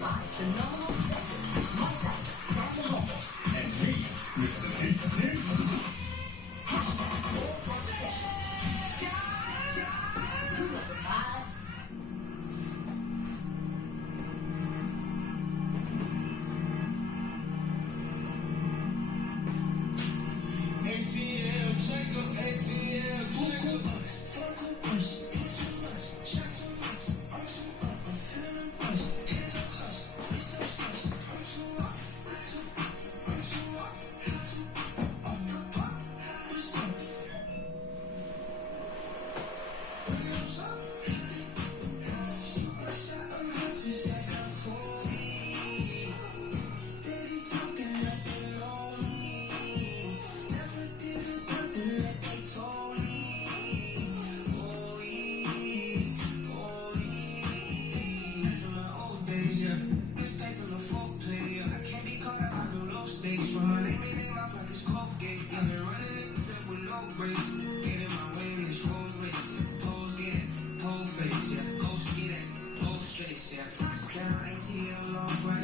by phenomenal presenters myself, Sam Rocket. And me, Mr. G. Hashtag More Conversation. You know the vibes. ATL, Jacob, ATL, Jacob. Circle push, shot too much, I'm too up, I'm feeling rush. Hands up, hush, we so slush. I'm too up, I'm too up, how to up the pot, what's up? Bring them up, shoot my shot, I'm hot, just like I'm Kobe. Daddy talking like they know me. Never did it, nothing like they told me. From my old days, yeah. Respect on the folk player. I can't be caught out on the low stakes. From my name in their mouth like it's Colgate. I've been running it back with low brakes. Get in my way, it's road race. Pose, get it, pole face, yeah. Ghost, get it, ghost face, yeah. Touchdown, ATL, long way.